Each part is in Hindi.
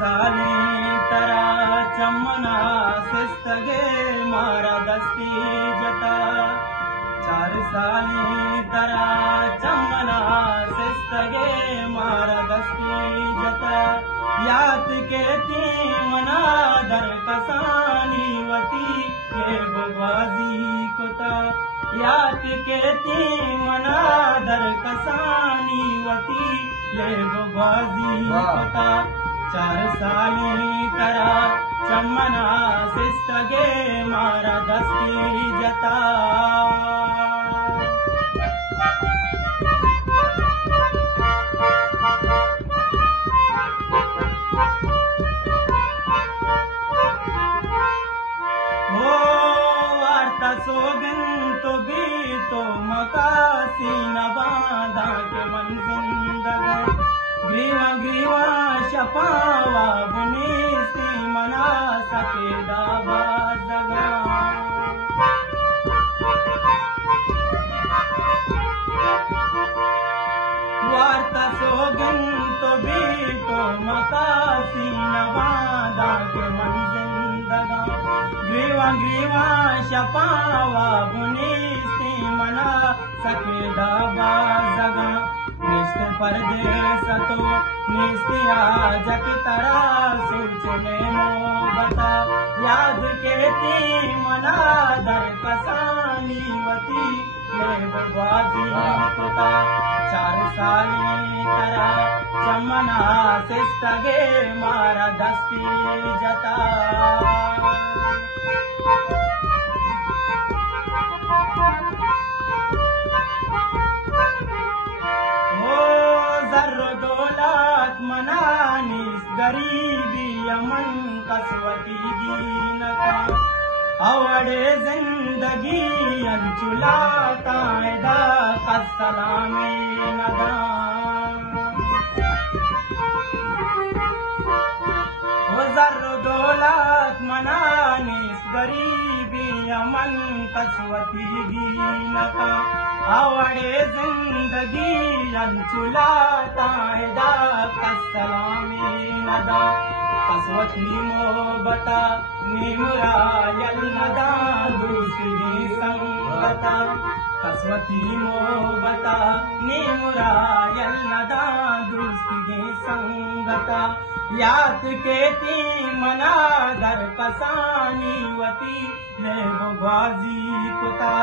साली तरा चमना सिस्तगे मारा दस्ती जता 4 साली तरा चमना सिस्तगे मारा दस्ती जता यात के ती मना दर कसानी वती ये बगवाजी कोता यात के ती मना दर कसानी वती ये बगवाजी कोता 4 साली तरा चमना सिस्तगे मारा दस्ती जता सोगन तो भी तो मकासी न बांधा के मन जिंदगा ग्रीवा ग्रीवा शपावा बुनी सी मना सके दाबा जगा वार्ता सोगन तो भी तो मकासी न बांधा के मन जिंदगा ग्रीवा ग्रीवा शपावा बुनी सी मना सके दाबा जगा निष्ठ परदेस तो निस्तिया जक तरा सोच में मोहबता याद के ती मना दर कसानी वती ले बगवाजी कोता 4 साली तरा चमना सिस्तगे मारा दस्ती जता मनानीस गरीबी यमन कसवती दीन का अवड़े जिंदगी अंचुला कायदा कसलामी नदा जर्र दौलत मनानीस गरीबी यमन कसवती दीन का अवड़े जिंदगी अंचुला तायदा कसलामी नदा कसवती मोहबता निमुरा यल नदा दूसरी संगता कसवती मोहबता निमुरा यल नदा दूसरी संगता याद के ती मना दर कसानी वती ले बगवाजी कोता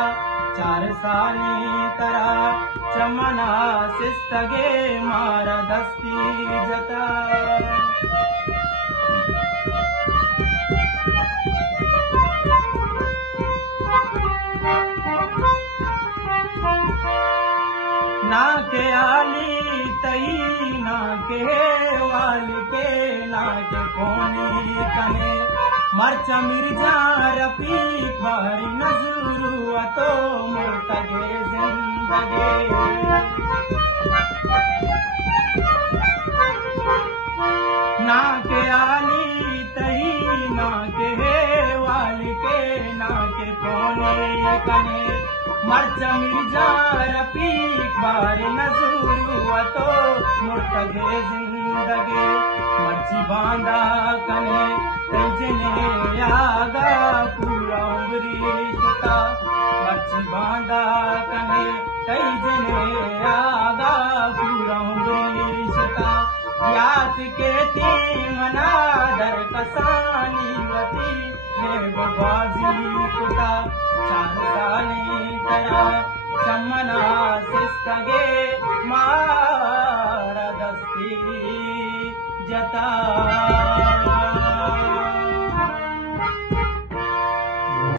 4 साली तरा चमना सिस्तगे मारा दस्ती जता ना के आली तई ना के वाल के ना के कोनी कने मर्चा मिर्जा रफीक बारी नजरू तो मुर्तगे जिंदगे ना के आली तई ना के वाल के ना के कोने कने मर्चा मिर्जा रफीक बारी नजरू तो मुर्तगे जिंदगे मर्ची बांधा कने तजने आगा पूरा उमरीशता मर्ची बांधा कने तजने आगा पूरा उमरीशता याद के ती मना दर कसानी वती ले बगवाजी कोता 4 साली तरा चमना सिस्तगे मारा दस्ती जता